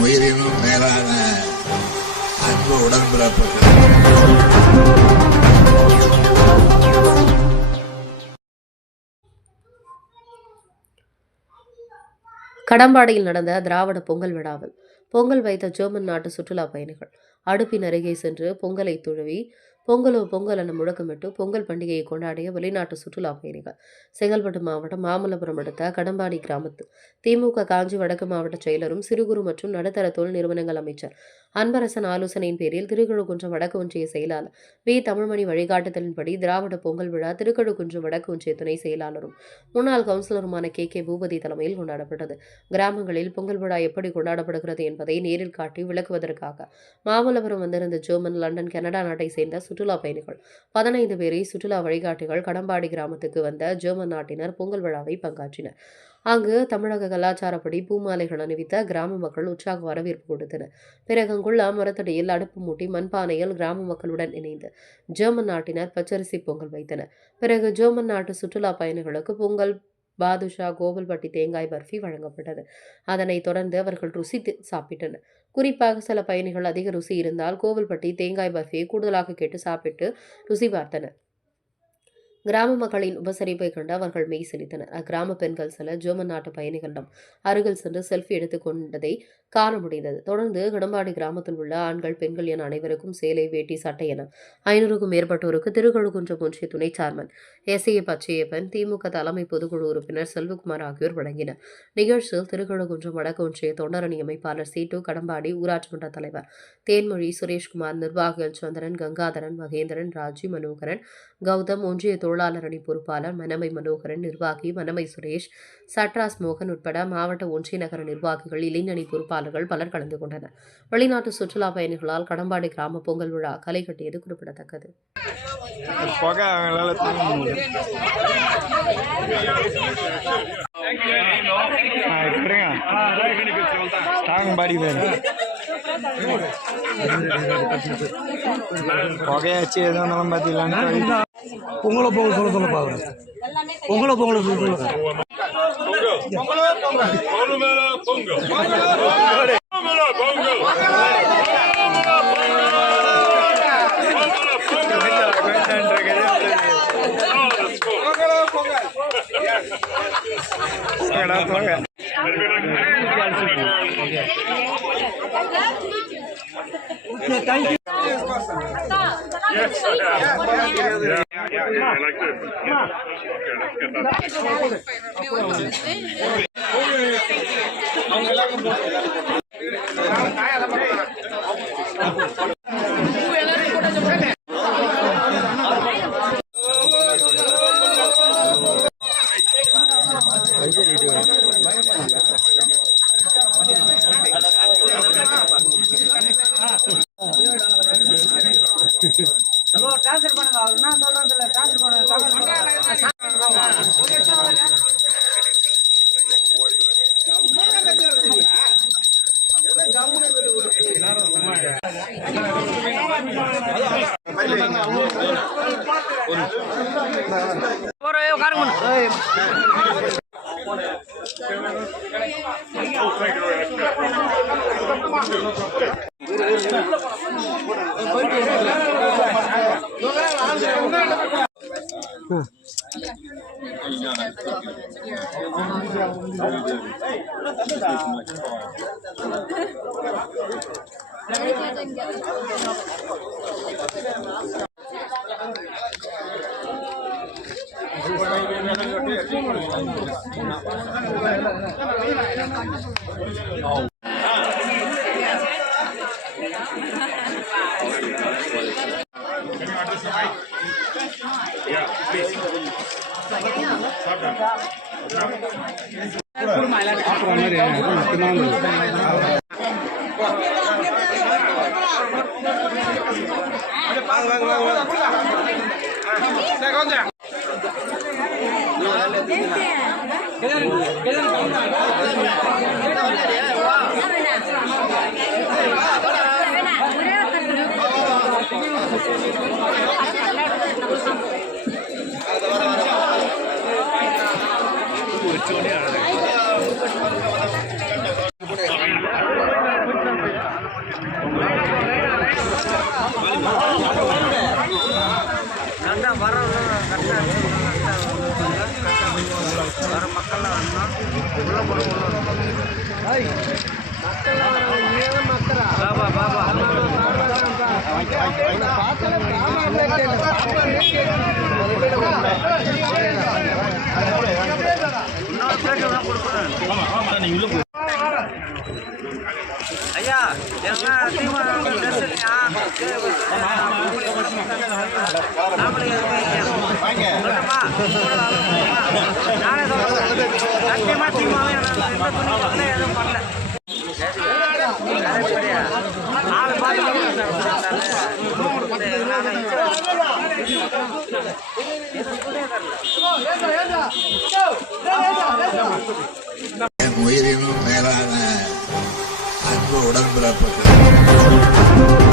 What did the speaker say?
உயிரினும் மேலான அன்பு உடன்பிறப்பு. கடம்பாடியில் நடந்த திராவிட பொங்கல் விழாவில் பொங்கல் வைத்த ஜெர்மன் நாட்டு சுற்றுலா பயணிகள் அடுப்பின் அருகே சென்று பொங்கலை துழுவி பொங்கலோ பொங்கல் என முழக்கமிட்டு பொங்கல் பண்டிகையை கொண்டாடிய வெளிநாட்டு சுற்றுலா பயணிகள். செங்கல்பட்டு மாவட்டம் மாமல்லபுரம் அடுத்த கடம்பாடி கிராமத்தில் திமுக காஞ்சி வடக்கு மாவட்ட செயலரும் சிறு குறு மற்றும் நடுத்தர தொழில் நிறுவனங்கள் அமைச்சர் அன்பரசன் ஆலோசனையின் பேரில் திருக்கழுக்குன்றம் வடக்கு ஒன்றிய செயலாளர் வி தமிழ்மணி வழிகாட்டுதலின்படி திராவிட பொங்கல் விழா திருக்கழுக்குன்றம் வடக்கு ஒன்றிய துணை செயலாளரும் முன்னாள் கவுன்சிலருமான கே பூபதி தலைமையில் கொண்டாடப்பட்டது. கிராமங்களில் பொங்கல் விழா எப்படி கொண்டாடப்படுகிறது என்பதை நேரில் காட்டி விளக்குவதற்காக மாமல்லபுரம் வந்திருந்த ஜெர்மன், லண்டன், கனடா நாட்டை சேர்ந்த சுற்றுலா பயணிகள் 15 பேரை சுற்றுலா வழிகாட்டிகள் கடம்பாடி கிராமத்துக்கு வந்த ஜெர்மன் நாட்டினர் பொங்கல் விழாவை பங்காற்றினர். அங்கு தமிழக கலாச்சாரப்படி பூமாலைகள் அணிவித்த கிராம மக்கள் உற்சாக வரவேற்பு கொடுத்தனர். பிறகு அங்குள்ள மரத்தடியில் அடுப்பு மூட்டி மண்பானையில் கிராம மக்களுடன் இணைந்து ஜெர்மன் நாட்டினர் பச்சரிசி பொங்கல் வைத்தனர். பிறகு ஜெர்மன் நாட்டு சுற்றுலா பயணிகளுக்கு பொங்கல், பாதுஷா, கோவில்பட்டி தேங்காய் பர்ஃபி வழங்கப்பட்டது. அதனைத் தொடர்ந்து அவர்கள் ருசித்து சாப்பிட்டனர். குறிப்பாக சில பயணிகள் அதிக ருசி இருந்தால் கோவில்பட்டி தேங்காய் பர்ஃபியை கூடுதலாக கேட்டு சாப்பிட்டு ருசி பார்த்தனர். கிராம மக்களின் உபசரிப்பை கண்டு அவர்கள் மெய் செலுத்தினர். அக்கிராம பெண்கள் சில ஜெர்மன் நாட்டு பயணிகளிடம் அருகில் சென்று செல்ஃபி எடுத்துக் கொண்டதை காண முடிந்தது. தொடர்ந்து கடம்பாடி கிராமத்தில் உள்ள ஆண்கள், பெண்கள் என அனைவருக்கும் சேலை, வேட்டி, சட்டை என 500க்கும் மேற்பட்டோருக்கு திருக்கழுக்குன்றம் ஒன்றிய துணை சேர்மன் எஸ்.ஏ. பச்சையப்பன், திமுக தலைமை பொதுக்குழு உறுப்பினர் செல்வகுமார் ஆகியோர் வழங்கினர். நிகழ்ச்சியில் திருக்கழுக்குன்றம் வடக்கு ஒன்றிய தொண்டரணி அமைப்பாளர் சீட்டு, கடம்பாடி ஊராட்சி மன்ற தலைவர் தேன்மொழி, சுரேஷ்குமார், நிர்வாகிகள் சந்திரன், கங்காதரன், மகேந்திரன், ராஜி, மனோகரன், கௌதம், ஒன்றிய தொழிலாளர் அணி பொறுப்பாளர் மனமை மனோகரன், நிர்வாகி மனமை சுரேஷ், சட்ராஸ் மோகன் உட்பட மாவட்ட ஒன்றிய நகர நிர்வாகிகள், இளைஞணி பொறுப்பாளர்கள் பலர் கலந்து கொண்டனர். வெளிநாட்டு சுற்றுலா பயணிகளால் கடம்பாடி கிராம பொங்கல் விழா களை கட்டியது குறிப்பிடத்தக்கது. பொங்கலோ பொங்கல் சொல்ல பாக்குறேன். பொங்கலோ பொங்கல் சொல்ல Thank you. Yes, I like this. Okay, let's get that. Transfer பண்ணுங்க. நான் சொல்றேன் ட்ரான்ஸ்ஃபர் Yeah, please. ஐயா எல்லாம் சத்தியமா தீமாவே எதுவும் பண்ணல. நாலு பாதி என் உயிரினும் மேலான அன்பு உடன்பிறப்புகள்